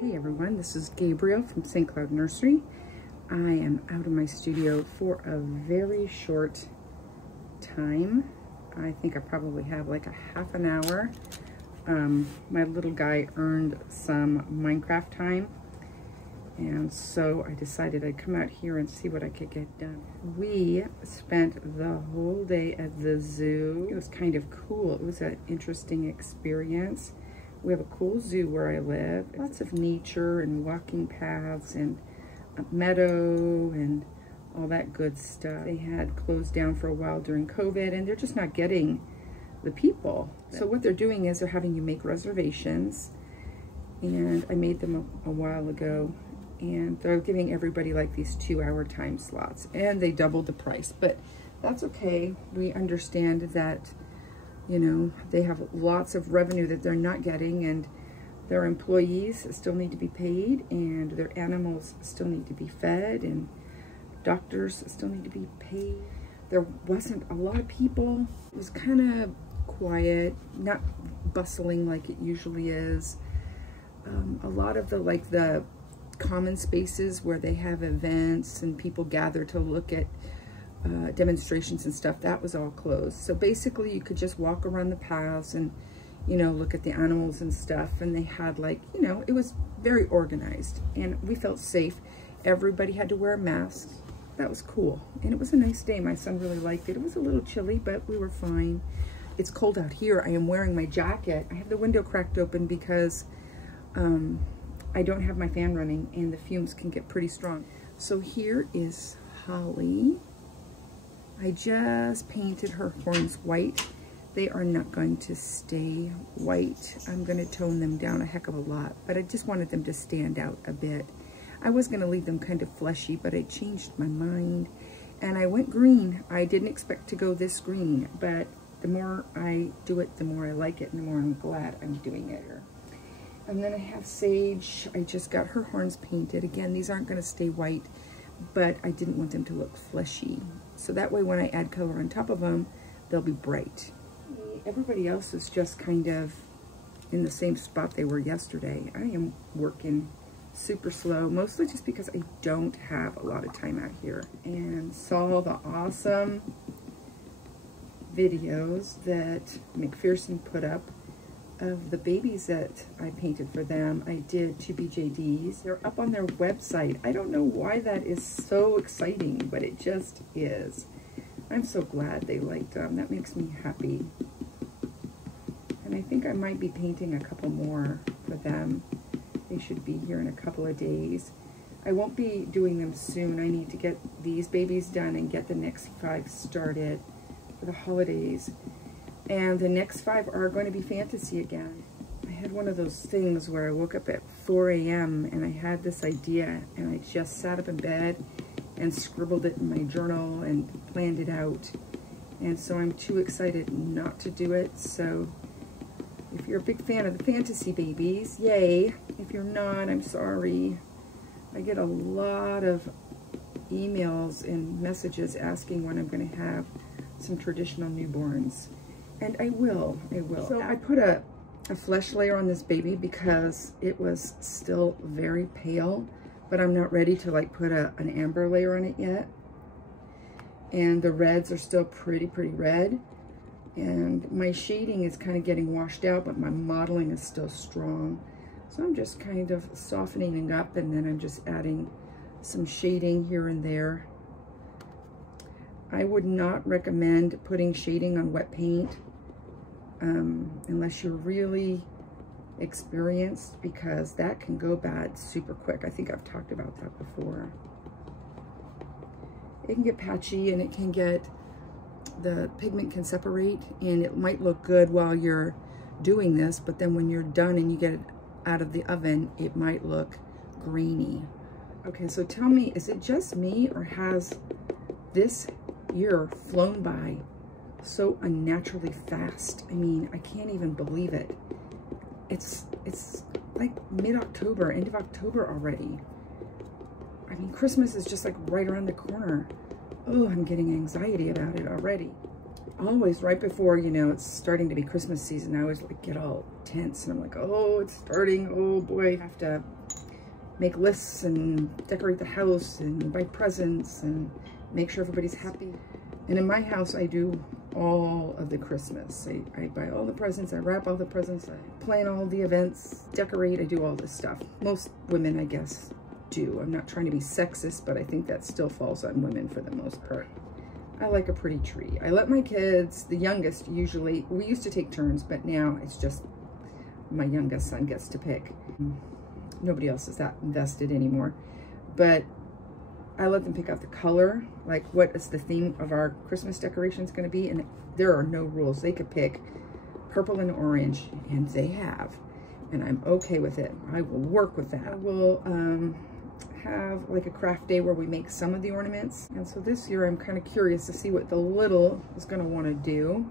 Hey everyone, this is Gabriel from St. Cloud Nursery. I am out of my studio for a very short time. I think I probably have like a half an hour. My little guy earned some Minecraft time, and so I decided I'd come out here and see what I could get done. We spent the whole day at the zoo. It was kind of cool. It was an interesting experience. We have a cool zoo where I live. Lots of nature and walking paths and a meadow and all that good stuff. They had closed down for a while during COVID, and they're just not getting the people. So what they're doing is they're having you make reservations, and I made them a while ago, and they're giving everybody like these 2-hour time slots, and they doubled the price, but that's okay. We understand that, you know, they have lots of revenue that they're not getting, and their employees still need to be paid, and their animals still need to be fed, and doctors still need to be paid. There wasn't a lot of people. It was kind of quiet, not bustling like it usually is. A lot of the common spaces where they have events and people gather to look at demonstrations and stuff, that was all closed. So basically you could just walk around the paths and, you know, look at the animals and stuff, and they had, like, you know, it was very organized and we felt safe. Everybody had to wear a mask. That was cool, and it was a nice day. My son really liked it. It was a little chilly, but we were fine. It's cold out here. I am wearing my jacket. I have the window cracked open because I don't have my fan running and the fumes can get pretty strong. So here is Holly. I just painted her horns white. They are not going to stay white. I'm going to tone them down a heck of a lot, but I just wanted them to stand out a bit. I was going to leave them kind of fleshy, but I changed my mind and I went green. I didn't expect to go this green, but the more I do it, the more I like it, and the more I'm glad I'm doing it. And then I have Sage. I just got her horns painted. Again, these aren't going to stay white, but I didn't want them to look fleshy. So that way when I add color on top of them, they'll be bright. Everybody else is just kind of in the same spot they were yesterday. I am working super slow, mostly just because I don't have a lot of time out here. And saw the awesome videos that McPherson put up of the babies that I painted for them. I did 2 BJDs. They're up on their website. I don't know why that is so exciting, but it just is. I'm so glad they liked them. That makes me happy. And I think I might be painting a couple more for them. They should be here in a couple of days. I won't be doing them soon. I need to get these babies done and get the next 5 started for the holidays. And the next 5 are going to be fantasy again. I had one of those things where I woke up at 4 a.m. and I had this idea, and I just sat up in bed and scribbled it in my journal and planned it out. And so I'm too excited not to do it. So if you're a big fan of the fantasy babies, yay. If you're not, I'm sorry. I get a lot of emails and messages asking when I'm going to have some traditional newborns. And I will. So I put a flesh layer on this baby because it was still very pale, but I'm not ready to like put an amber layer on it yet. And the reds are still pretty red. And my shading is kind of getting washed out, but my modeling is still strong. So I'm just kind of softening it up, and then I'm just adding some shading here and there. I would not recommend putting shading on wet paint unless you're really experienced, because that can go bad super quick. I think I've talked about that before. It can get patchy, and it can get, the pigment can separate, and it might look good while you're doing this, but then when you're done and you get it out of the oven, it might look grainy. Okay, so tell me, is it just me, or has this year flown by so unnaturally fast? I mean, I can't even believe it. It's like mid-October, end of October already. I mean, Christmas is just like right around the corner. Oh, I'm getting anxiety about it already. Always right before, you know, it's starting to be Christmas season, I always like get all tense, and I'm like, oh, it's starting, oh boy. I have to make lists and decorate the house and buy presents and make sure everybody's happy. And in my house, I do all of the Christmas. I buy all the presents, I wrap all the presents, I plan all the events, decorate, I do all this stuff. Most women, I guess, do. I'm not trying to be sexist, but I think that still falls on women for the most part. I like a pretty tree. I let my kids, the youngest usually, we used to take turns, but now it's just my youngest son gets to pick. Nobody else is that invested anymore. But I let them pick out the color, like what is the theme of our Christmas decorations going to be, and there are no rules. They could pick purple and orange, and they have, and I'm okay with it. I will work with that. I will have like a craft day where we make some of the ornaments, and so this year I'm kind of curious to see what the little is going to want to do.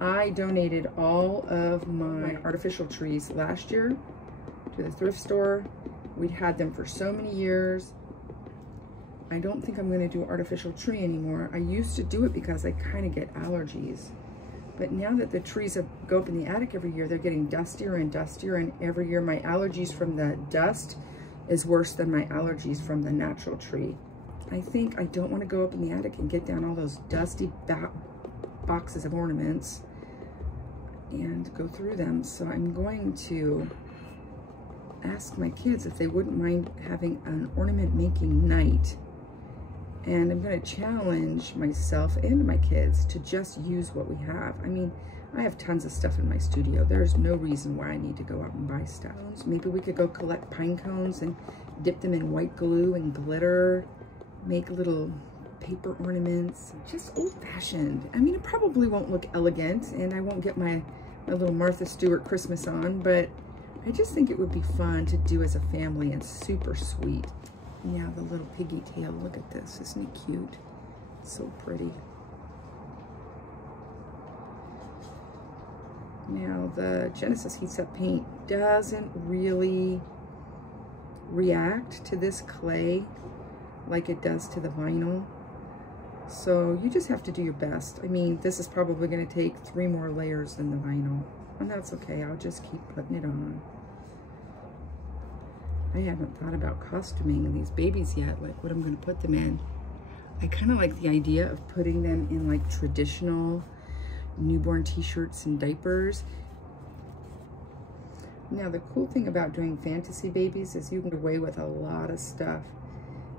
I donated all of my artificial trees last year to the thrift store. We'd had them for so many years. I don't think I'm going to do artificial tree anymore. I used to do it because I kind of get allergies. But now that the trees go up in the attic every year, they're getting dustier and dustier, and every year my allergies from the dust is worse than my allergies from the natural tree. I think I don't want to go up in the attic and get down all those dusty boxes of ornaments and go through them. So I'm going to ask my kids if they wouldn't mind having an ornament making night. And I'm going to challenge myself and my kids to just use what we have. I mean, I have tons of stuff in my studio. There's no reason why I need to go out and buy stuff. Maybe we could go collect pine cones and dip them in white glue and glitter, make little paper ornaments, just old-fashioned. I mean, it probably won't look elegant, and I won't get my little Martha Stewart Christmas on, but I just think it would be fun to do as a family and super sweet. Now the little piggy tail, look at this, isn't it cute? So pretty. Now the Genesis Heat Set paint doesn't really react to this clay like it does to the vinyl. So you just have to do your best. I mean, this is probably going to take 3 more layers than the vinyl, and that's okay. I'll just keep putting it on. I haven't thought about costuming these babies yet, like what I'm going to put them in. I kind of like the idea of putting them in like traditional newborn t-shirts and diapers. Now the cool thing about doing fantasy babies is you can get away with a lot of stuff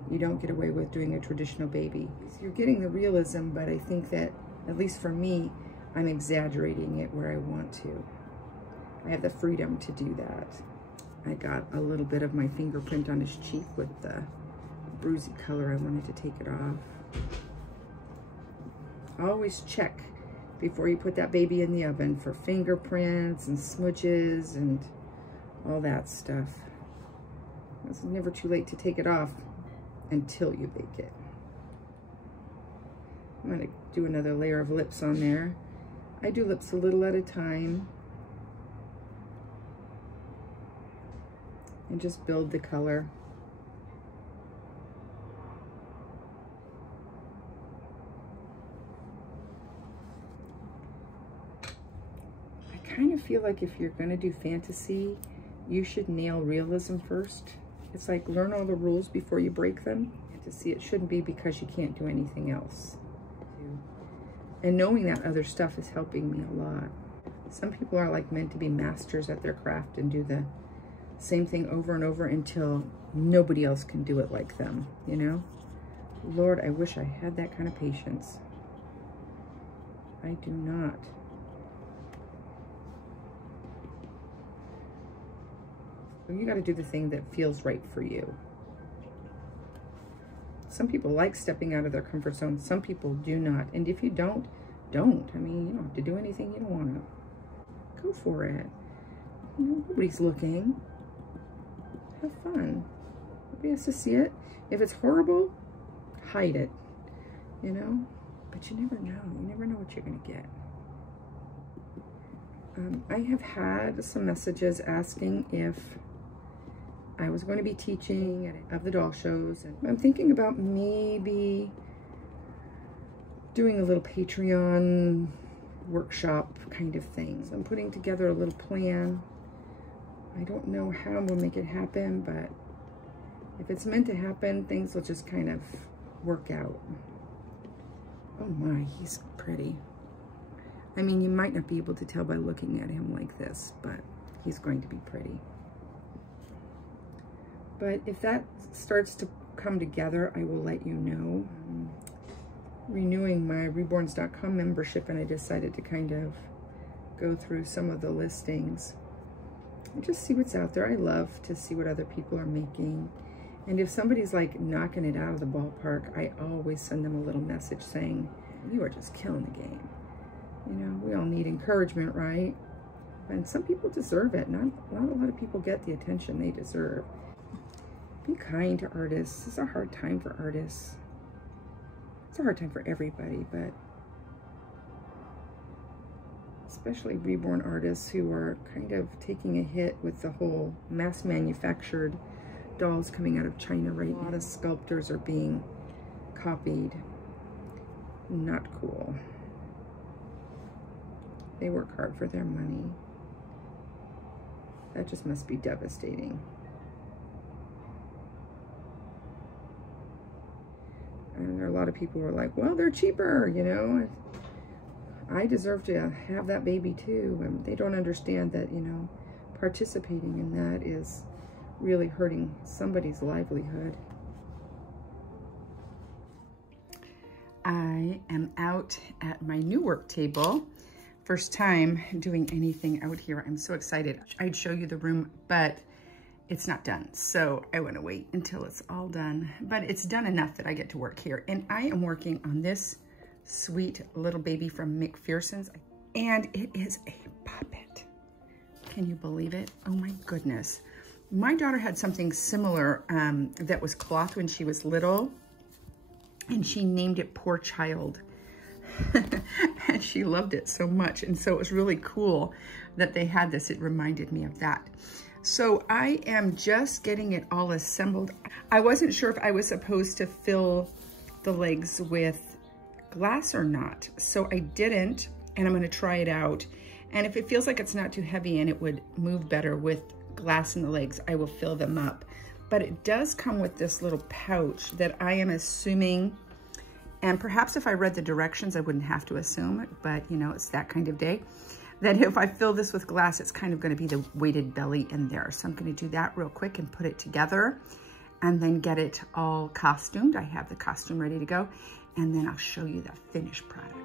you don't get away with doing a traditional baby. So you're getting the realism, but I think that, at least for me, I'm exaggerating it where I want to. I have the freedom to do that. I got a little bit of my fingerprint on his cheek with the bruisey color. I wanted to take it off. Always check before you put that baby in the oven for fingerprints and smudges and all that stuff. It's never too late to take it off until you bake it. I'm going to do another layer of lips on there. I do lips a little at a time and just build the color. I kind of feel like if you're going to do fantasy, you should nail realism first. It's like learn all the rules before you break them. And to see it shouldn't be because you can't do anything else. And knowing that other stuff is helping me a lot. Some people are like meant to be masters at their craft and do the same thing over and over until nobody else can do it like them, you know? Lord, I wish I had that kind of patience. I do not. You got to do the thing that feels right for you. Some people like stepping out of their comfort zone. Some people do not. And if you don't. I mean, you don't have to do anything you don't want to. Go for it. Nobody's looking. Have fun. Nobody has to see it. If it's horrible, hide it. You know? But you never know. You never know what you're going to get. I have had some messages asking if I was going to be teaching of the doll shows, and I'm thinking about maybe doing a little Patreon workshop kind of thing. So I'm putting together a little plan. I don't know how we'll make it happen, but if it's meant to happen, things will just kind of work out. Oh my, he's pretty. I mean, you might not be able to tell by looking at him like this, but he's going to be pretty. But if that starts to come together, I will let you know. I'm renewing my reborns.com membership, and I decided to kind of go through some of the listings and just see what's out there. I love to see what other people are making. And if somebody's like knocking it out of the ballpark, I always send them a little message saying, you are just killing the game. You know, we all need encouragement, right? And some people deserve it. Not a lot of people get the attention they deserve. Be kind to artists. It's a hard time for artists. It's a hard time for everybody, but especially reborn artists who are kind of taking a hit with the whole mass manufactured dolls coming out of China right now. A lot of sculptors are being copied. Not cool. They work hard for their money. That just must be devastating. And there are a lot of people who are like, well, they're cheaper, you know. I deserve to have that baby too. And they don't understand that, you know, participating in that is really hurting somebody's livelihood. I am out at my new work table. First time doing anything out here. I'm so excited. I'd show you the room, but it's not done. So I want to wait until it's all done, but it's done enough that I get to work here. And I am working on this sweet little baby from McPherson's, and it is a puppet. Can you believe it? Oh my goodness. My daughter had something similar that was cloth when she was little, and she named it Poor Child. And she loved it so much. And so it was really cool that they had this. It reminded me of that. So I am just getting it all assembled. I wasn't sure if I was supposed to fill the legs with glass or not. So I didn't, and I'm gonna try it out. And if it feels like it's not too heavy and it would move better with glass in the legs, I will fill them up. But it does come with this little pouch that I am assuming, and perhaps if I read the directions, I wouldn't have to assume it, but you know, it's that kind of day, that if I fill this with glass, it's kind of gonna be the weighted belly in there. So I'm gonna do that real quick and put it together and then get it all costumed. I have the costume ready to go, and then I'll show you the finished product.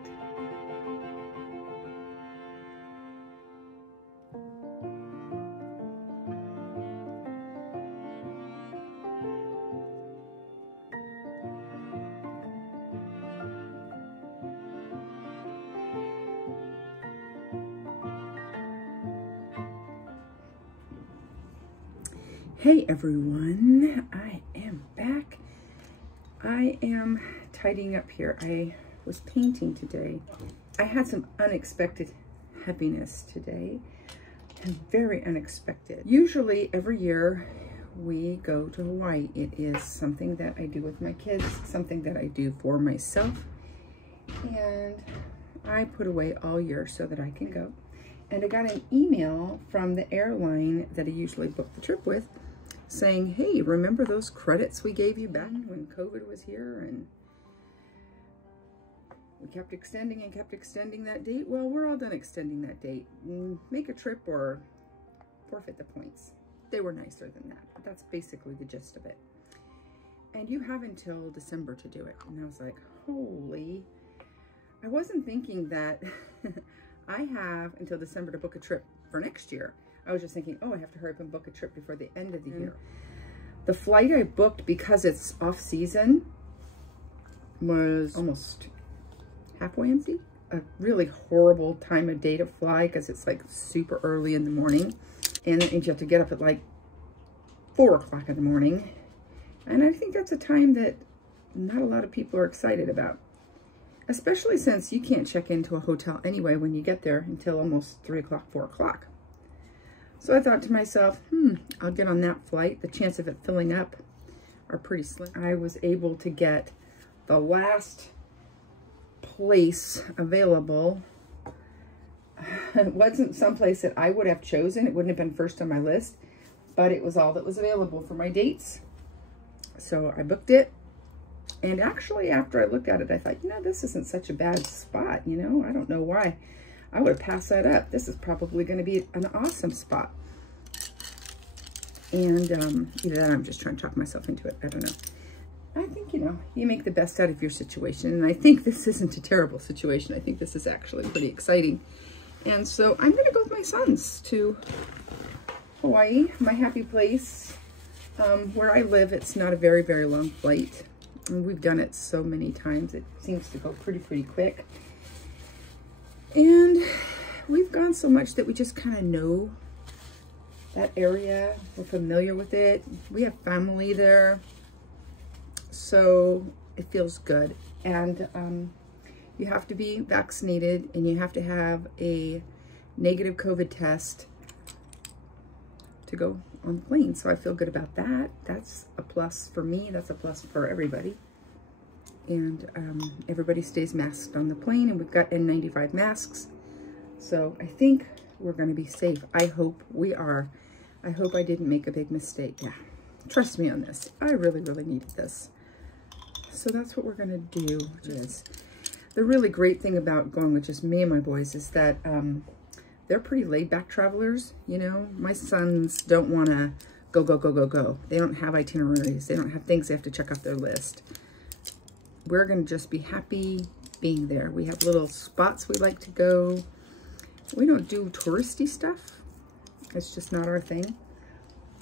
Hey everyone, I am back. I am tidying up here. I was painting today. I had some unexpected heaviness today, and very unexpected. Usually every year we go to Hawaii. It is something that I do with my kids, something that I do for myself, and I put away all year so that I can go. And I got an email from the airline that I usually book the trip with, saying, hey, remember those credits we gave you back when COVID was here and we kept extending and kept extending that date? Well, we're all done extending that date. Make a trip or forfeit the points. They were nicer than that, but that's basically the gist of it. And you have until December to do it. And I was like, holy, I wasn't thinking that I have until December to book a trip for next year. I was just thinking, oh, I have to hurry up and book a trip before the end of the year. The flight I booked, because it's off season, was almost halfway empty. A really horrible time of day to fly because it's like super early in the morning. And it means you have to get up at like 4 o'clock in the morning. And I think that's a time that not a lot of people are excited about. Especially since you can't check into a hotel anyway when you get there until almost 3 o'clock, 4 o'clock. So I thought to myself, I'll get on that flight. The chance of it filling up are pretty slim. I was able to get the last place available. It wasn't someplace that I would have chosen. It wouldn't have been first on my list, but it was all that was available for my dates. So I booked it. And actually, after I looked at it, I thought, you know, this isn't such a bad spot, you know? I don't know why I would have passed that up. This is probably going to be an awesome spot. And either that or I'm just trying to talk myself into it. I don't know. I think, you know, you make the best out of your situation. And I think this isn't a terrible situation. I think this is actually pretty exciting. And so I'm going to go with my sons to Hawaii, my happy place. Where I live, it's not a very, very long flight. And we've done it so many times. It seems to go pretty quick. And we've gone so much that we just kind of know that area. We're familiar with it. We have family there. So it feels good. And you have to be vaccinated and you have to have a negative COVID test to go on the plane. So I feel good about that. That's a plus for me. That's a plus for everybody. And everybody stays masked on the plane, and we've got N95 masks. So I think we're going to be safe. I hope we are. I hope I didn't make a big mistake. Yeah, trust me on this. I really, really needed this. So that's what we're going to do. The really great thing about going with just me and my boys is that they're pretty laid-back travelers. You know, my sons don't want to go. They don't have itineraries. They don't have things they have to check off their list. We're going to just be happy being there. We have little spots we like to go. We don't do touristy stuff. It's just not our thing.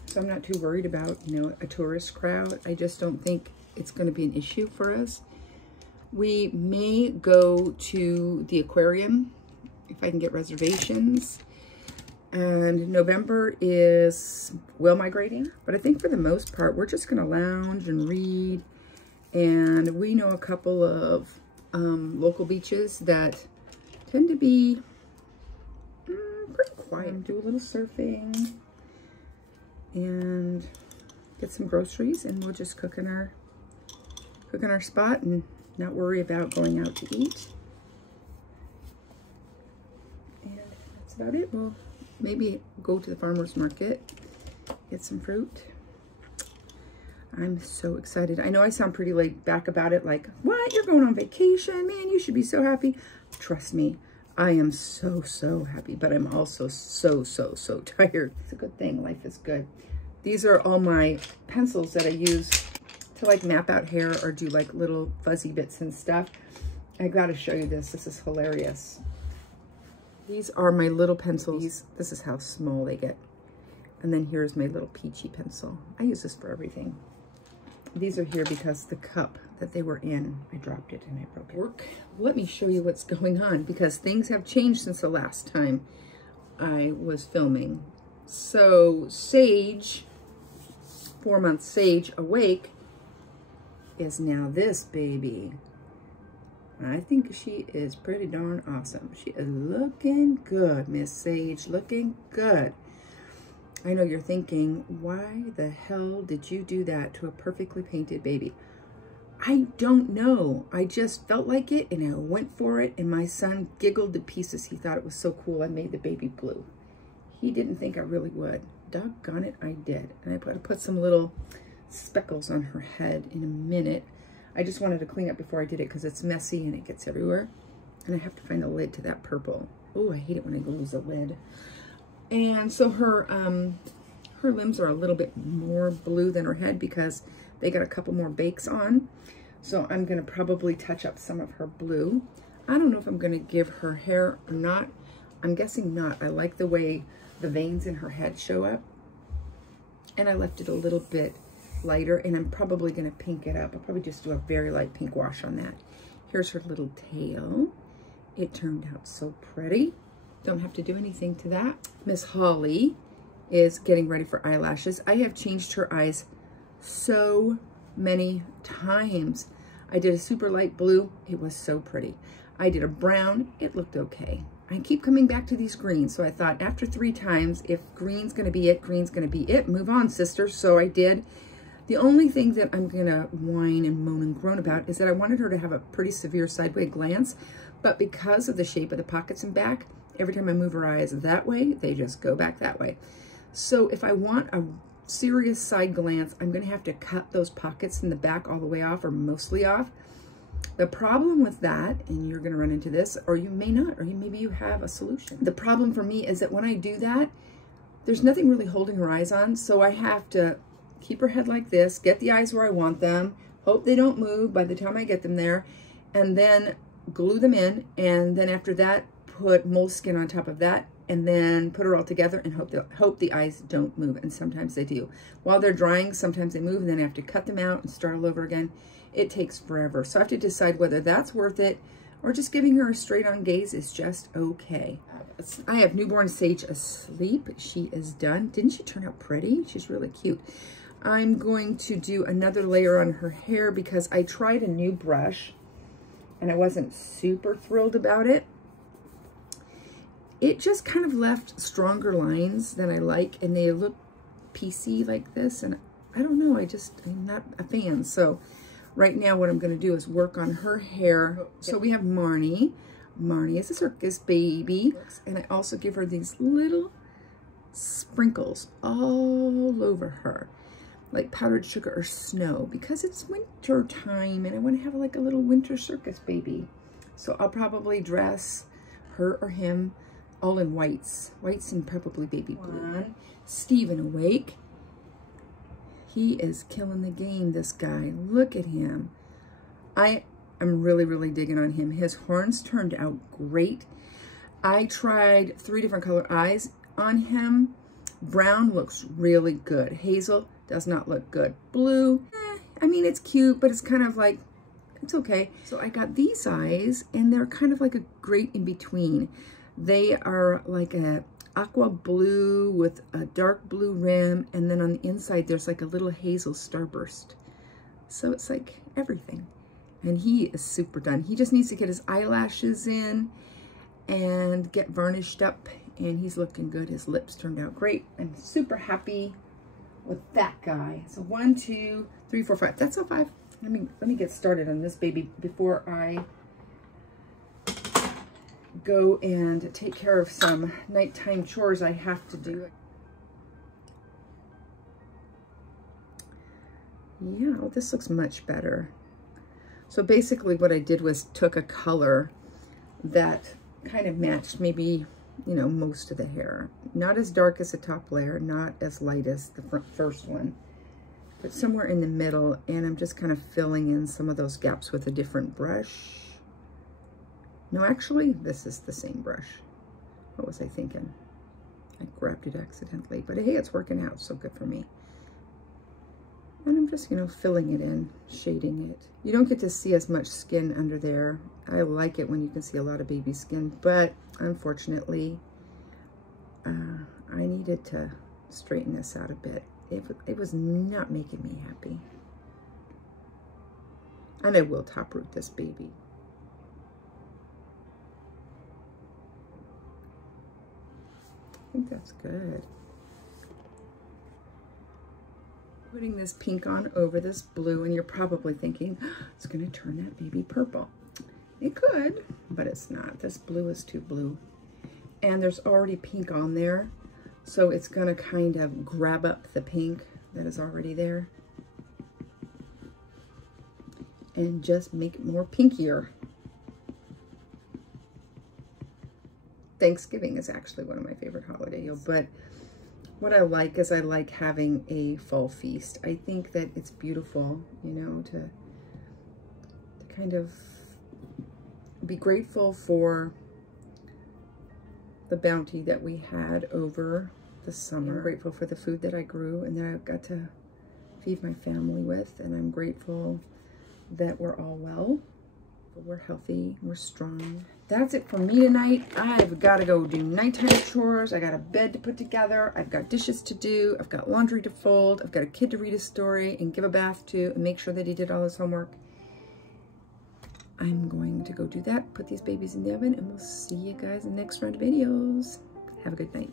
So I'm not too worried about, you know, a tourist crowd. I just don't think it's going to be an issue for us. We may go to the aquarium if I can get reservations. And November is whale migrating. But I think for the most part, we're just going to lounge and read. And we know a couple of local beaches that tend to be pretty quiet. Do a little surfing and get some groceries, and we'll just cook in our spot and not worry about going out to eat. And that's about it. We'll maybe go to the farmer's market, get some fruit. I'm so excited. I know I sound pretty laid back about it, like, what? You're going on vacation? Man, you should be so happy. Trust me, I am so happy, but I'm also so tired. It's a good thing. Life is good. These are all my pencils that I use to like map out hair or do like little fuzzy bits and stuff. I gotta show you this. This is hilarious. These are my little pencils. This is how small they get. And then here's my little peachy pencil. I use this for everything. These are here because the cup that they were in, I dropped it and I broke it. Let me show you what's going on because things have changed since the last time I was filming. So Sage, 4 month Sage awake, is now this baby. I think she is pretty darn awesome. She is looking good, Miss Sage, looking good. I know you're thinking, why the hell did you do that to a perfectly painted baby? I don't know. I just felt like it and I went for it, and my son giggled to pieces. He thought it was so cool I made the baby blue. He didn't think I really would. Doggone it, I did. And I put some little speckles on her head in a minute. I just wanted to clean up before I did it because it's messy and it gets everywhere. And I have to find the lid to that purple. Oh, I hate it when I lose a lid. And so her limbs are a little bit more blue than her head because they got a couple more bakes on. So I'm going to probably touch up some of her blue. I don't know if I'm going to give her hair or not. I'm guessing not. I like the way the veins in her head show up. And I left it a little bit lighter, and I'm probably going to pink it up. I'll probably just do a very light pink wash on that. Here's her little tail. It turned out so pretty. Don't have to do anything to that. Miss Holly is getting ready for eyelashes. I have changed her eyes so many times. I did a super light blue. It was so pretty. I did a brown. It looked okay. I keep coming back to these greens. So I thought after 3 times, if green's going to be it, green's going to be it. Move on, sister. So I did. The only thing that I'm going to whine and moan and groan about is that I wanted her to have a pretty severe sideways glance. But because of the shape of the pockets and back, every time I move her eyes that way, they just go back that way. So if I want a serious side glance, I'm gonna have to cut those pockets in the back all the way off or mostly off. The problem with that, and you're gonna run into this, or you may not, or maybe you have a solution. The problem for me is that when I do that, there's nothing really holding her eyes on, so I have to keep her head like this, get the eyes where I want them, hope they don't move by the time I get them there, and then glue them in, and then after that, put moleskin on top of that, and then put her all together and hope the eyes don't move, and sometimes they do. While they're drying, sometimes they move, and then I have to cut them out and start all over again. It takes forever, so I have to decide whether that's worth it or just giving her a straight-on gaze is just okay. I have newborn Sage asleep. She is done. Didn't she turn out pretty? She's really cute. I'm going to do another layer on her hair because I tried a new brush and I wasn't super thrilled about it. It just kind of left stronger lines than I like, and they look piecey like this, and I don't know, I'm not a fan. So right now what I'm going to do is work on her hair. So we have Marnie. Marnie is a circus baby, and I also give her these little sprinkles all over her, like powdered sugar or snow, because it's winter time and I want to have like a little winter circus baby. So I'll probably dress her or him all in whites and probably baby blue. Steven awake. He is killing the game, this guy. Look at him. I'm really, really digging on him. His horns turned out great. I tried 3 different color eyes on him. Brown looks really good. Hazel does not look good. Blue, I mean, it's cute, but it's kind of like, it's okay. So I got these eyes, and they're kind of like a great in between. They are like a aqua blue with a dark blue rim, and then on the inside there's like a little hazel starburst. So it's like everything. And he is super done. He just needs to get his eyelashes in and get varnished up, and he's looking good. His lips turned out great. I'm super happy with that guy. So 1, 2, 3, 4, 5. That's all 5. Let me get started on this baby before I go and take care of some nighttime chores I have to do. Yeah, well, this looks much better. So basically what I did was took a color that kind of matched maybe, you know, most of the hair. Not as dark as the top layer, not as light as the first one, but somewhere in the middle. And I'm just kind of filling in some of those gaps with a different brush. No, actually, this is the same brush. What was I thinking? I grabbed it accidentally, but hey, it's working out, so good for me. And I'm just, you know, filling it in, shading it. You don't get to see as much skin under there. I like it when you can see a lot of baby skin, but unfortunately, I needed to straighten this out a bit. It was not making me happy. And I will top root this baby. I think that's good. Putting this pink on over this blue, and you're probably thinking, oh, it's going to turn that baby purple. It could, but it's not. This blue is too blue. And there's already pink on there, so it's going to kind of grab up the pink that is already there and just make it more pinkier. Thanksgiving is actually one of my favorite holidays, but what I like is I like having a fall feast. I think that it's beautiful, you know, to kind of be grateful for the bounty that we had over the summer. I'm grateful for the food that I grew and that I've got to feed my family with, and I'm grateful that we're all well, we're healthy, we're strong. That's it for me tonight. I've got to go do nighttime chores. I got a bed to put together. I've got dishes to do. I've got laundry to fold. I've got a kid to read a story and give a bath to and make sure that he did all his homework. I'm going to go do that, put these babies in the oven, and we'll see you guys in the next round of videos. Have a good night.